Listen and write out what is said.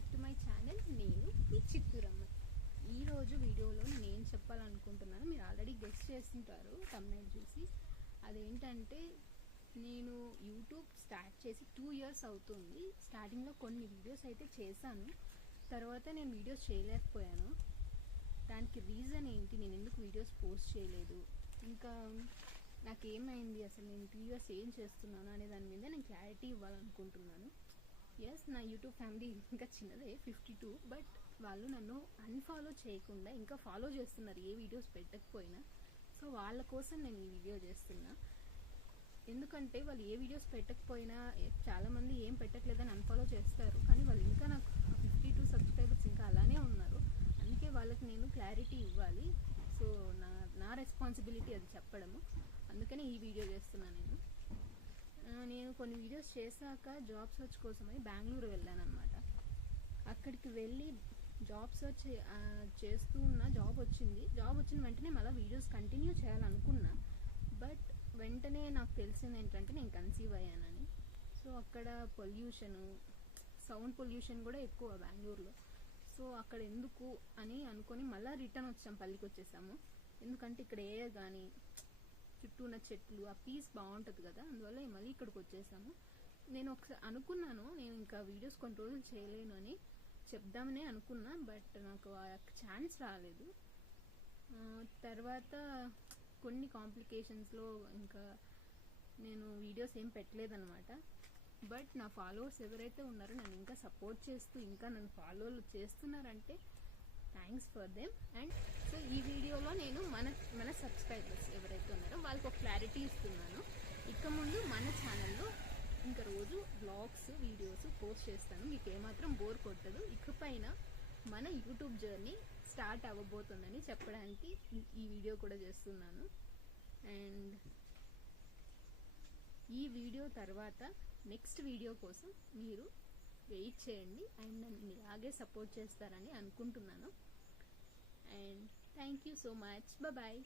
Back to my channel. నేను మీ చిత్తూరమ్మ. ఈరోజు వీడియోలో నేను చెప్పాలనుకుంటున్నాను, మీరు ఆల్రెడీ గెస్ట్ చేస్తుంటారు thumbnail చూసి. అదేంటంటే నేను యూట్యూబ్ స్టార్ట్ చేసి 2 years అవుతుంది. స్టార్టింగ్లో కొన్ని వీడియోస్ అయితే చేశాను, తర్వాత నేను వీడియోస్ చేయలేకపోయాను. దానికి రీజన్ ఏంటి, నేను ఎందుకు వీడియోస్ పోస్ట్ చేయలేదు, ఇంకా నాకేమైంది, అసలు నేను 2 years ఏం చేస్తున్నాను అనే దాని మీద నేను క్లారిటీ ఇవ్వాలనుకుంటున్నాను. ఎస్, నా యూట్యూబ్ ఫ్యామిలీ ఇంకా చిన్నదే, 52, బట్ వాళ్ళు నన్ను అన్ఫాలో చేయకుండా ఇంకా ఫాలో చేస్తున్నారు ఏ వీడియోస్ పెట్టకపోయినా. సో వాళ్ళ కోసం నేను ఈ వీడియో చేస్తున్నా. ఎందుకంటే వాళ్ళు ఏ వీడియోస్ పెట్టకపోయినా చాలామంది ఏం పెట్టట్లేదని అన్ఫాలో చేస్తారు, కానీ వాళ్ళు ఇంకా నాకు 52 సబ్స్క్రైబర్స్ ఇంకా అలానే ఉన్నారు. అందుకే వాళ్ళకి నేను క్లారిటీ ఇవ్వాలి. సో నా రెస్పాన్సిబిలిటీ అది చెప్పడము. అందుకనే ఈ వీడియో చేస్తున్నాను. నేను కొన్ని వీడియోస్ చేశాక జాబ్ సర్చ్ కోసమని బెంగళూరు వెళ్ళాను అనమాట. అక్కడికి వెళ్ళి జాబ్ సర్చ్ చేస్తూ ఉన్న జాబ్ వచ్చిన వెంటనే మళ్ళీ వీడియోస్ కంటిన్యూ చేయాలనుకున్నా. బట్ వెంటనే నాకు తెలిసింది ఏంటంటే నేను కన్సీవ్ అయ్యానని. సో అక్కడ పొల్యూషను, సౌండ్ పొల్యూషన్ కూడా ఎక్కువ బెంగళూరులో. సో అక్కడ ఎందుకు అని అనుకొని మళ్ళీ రిటర్న్ వచ్చాం, పల్లికి వచ్చేసాము. ఎందుకంటే ఇక్కడ ఏ కానీ చుట్టూ ఉన్న చెట్లు, ఆ పీస్ బాగుంటుంది కదా, అందువల్ల మళ్ళీ ఇక్కడికి వచ్చేసాము. నేను ఒకసారి అనుకున్నాను, నేను ఇంకా వీడియోస్ కొన్ని రోజులు చేయలేను అని చెప్దామనే అనుకున్నా, బట్ నాకు ఆ ఛాన్స్ రాలేదు. తర్వాత కొన్ని కాంప్లికేషన్స్లో ఇంకా నేను వీడియోస్ ఏం పెట్టలేదన్నమాట. బట్ నా ఫాలోవర్స్ ఎవరైతే ఉన్నారో నన్ను ఇంకా సపోర్ట్ చేస్తూ ఇంకా నన్ను ఫాలో చేస్తున్నారంటే thanks for them. And so ఈ వీడియోలో నేను మన సబ్స్క్రైబర్స్ ఎవరైతే ఉన్నారో వాళ్ళకి ఒక క్లారిటీ ఇస్తున్నాను. ఇక ముందు మన ఛానల్లో ఇంకా రోజు బ్లాగ్స్, వీడియోస్ పోస్ట్ చేస్తాను. మీకు ఏమాత్రం బోర్ కొట్టదు. ఇకపైన మన యూట్యూబ్ జర్నీ స్టార్ట్ అవ్వబోతుందని చెప్పడానికి ఈ వీడియో కూడా చేస్తున్నాను. అండ్ ఈ వీడియో తర్వాత నెక్స్ట్ వీడియో కోసం మీరు వెయిట్ చేయండి అండ్ నన్ను ఇలాగే సపోర్ట్ చేస్తారని అనుకుంటున్నాను. And thank you so much. Bye.